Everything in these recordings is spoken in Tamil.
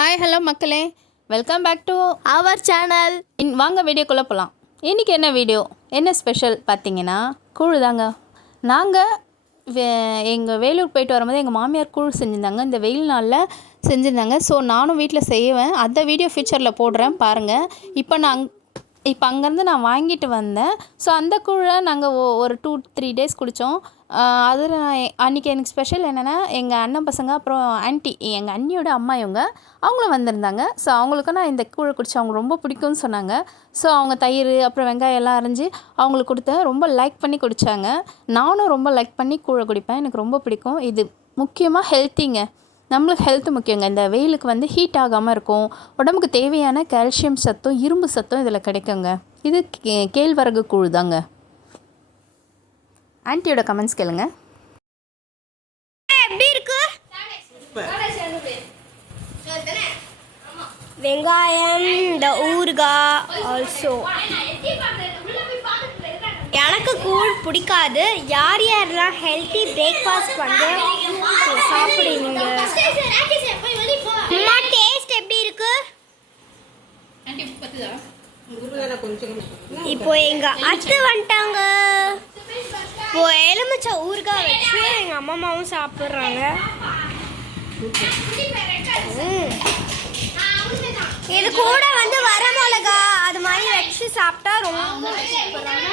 ஹாய் ஹலோ மக்களே, welcome back to our channel. வாங்க வீடியோக்குள்ளே போகலாம். இன்றைக்கி என்ன வீடியோ, என்ன ஸ்பெஷல் பார்த்தீங்கன்னா, கூழ் தாங்க. நாங்கள் எங்கள் வேலூர் போயிட்டு வரும்போது எங்கள் மாமியார் கூழ் செஞ்சுருந்தாங்க. இந்த வெயில் நாளில் செஞ்சுருந்தாங்க. ஸோ நானும் வீட்டில் செய்வேன். அந்த வீடியோ ஃபியூச்சரில் போடுறேன் பாருங்கள். இப்போ அங்கேருந்து நான் வாங்கிட்டு வந்தேன். ஸோ அந்த கூழை நாங்கள் ஒரு 2-3 டேஸ் குடித்தோம். அதில் அன்றைக்கி எனக்கு ஸ்பெஷல் என்னென்னா, எங்கள் அண்ணன் பசங்க அப்புறம் ஆன்ட்டி, எங்கள் அண்ணியோட அம்மா அவங்களும் வந்திருந்தாங்க. ஸோ அவங்களுக்கும் நான் இந்த கூழை குடித்தேன். அவங்க ரொம்ப பிடிக்கும்னு சொன்னாங்க. ஸோ அவங்க தயிர் அப்புறம் வெங்காயம் எல்லாம் அரிஞ்சு அவங்களுக்கு கொடுத்தேன். ரொம்ப லைக் பண்ணி குடித்தாங்க. நானும் ரொம்ப லைக் பண்ணி கூழை குடிப்பேன். எனக்கு ரொம்ப பிடிக்கும். இது முக்கியமாக ஹெல்த்திங்க. நம்மளுக்கு ஹெல்த் முக்கியங்க. இந்த வெயிலுக்கு ஹீட் ஆகாமல் இருக்கும். உடம்புக்கு தேவையான கால்சியம் சத்தும் இரும்பு சத்தும் இதில் கிடைக்குங்க. இது கேழ்வரகு கூழ் தாங்க. ஆன்ட்டியோட கமெண்ட்ஸ் கேளுங்க. எப்படி இருக்கு? வெங்காயம், இந்த ஊறுகாய் ஆல்சோ. எனக்கு கூழ் பிடிக்காது. யார் யாரெல்லாம் ஹெல்த்தி பிரேக்ஃபாஸ்ட் சாப்பிடுவீங்க? அம்மா, டேஸ்ட் எப்படி இருக்கு? இப்போ எங்க அத்தை வந்துட்டாங்க. இப்போ எலுமிச்சை ஊறுகாய் வச்சு எங்க அம்மாவும் சாப்பிட்றாங்க. இது கூட வர மிளகா அது மாதிரி வச்சு சாப்பிட்டா ரொம்ப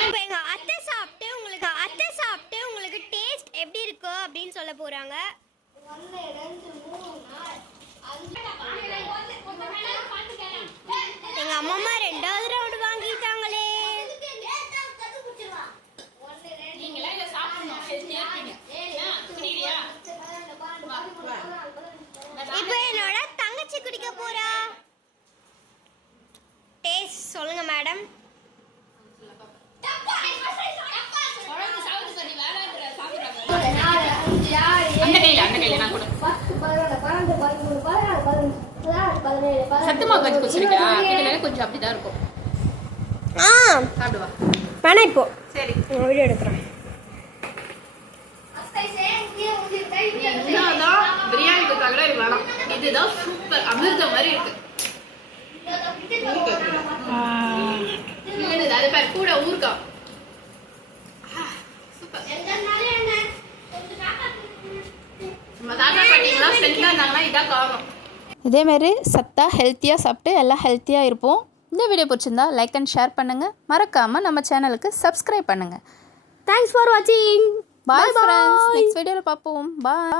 இப்போ எங்க அத்தை சாப்பிட்டு உங்களுக்கு டேஸ்ட் எப்படி இருக்கு அப்படின்னு சொல்ல போறாங்க. எங்க அம்மா 2வது ரவுண்ட் வாங்கிட்டாங்களே. இப்போ என்னோட தங்கச்சி குடிக்க போறா. டேஸ்ட் சொல்லுங்க மேடம். சத்துமா கஞ்சி குடிச்சிருக்கா? கொஞ்சம் அப்படிதான் இருக்கும். சாப்பிடுவா வேணா இப்போ. சரி, வீடியோ எடுக்கிறேன். பிரியாணி கொடுத்தாங்களா இது வேணாம். இதுதான் சூப்பர் அமிர்தம் மாதிரி இருக்கு. அது பேர் கூட ஊர்கா. இதேமாரி சத்தாக ஹெல்த்தியாக சாப்பிட்டு எல்லாம் ஹெல்த்தியாக இருப்போம். இந்த வீடியோ பிடிச்சிருந்தா லைக் அண்ட் ஷேர் பண்ணுங்கள். மறக்காமல் நம்ம சேனலுக்கு சப்ஸ்கிரைப் பண்ணுங்கள். தேங்க்ஸ் ஃபார் வாட்சிங். Bye friends. நெக்ஸ்ட் வீடியோவில் பார்ப்போம். பாய்.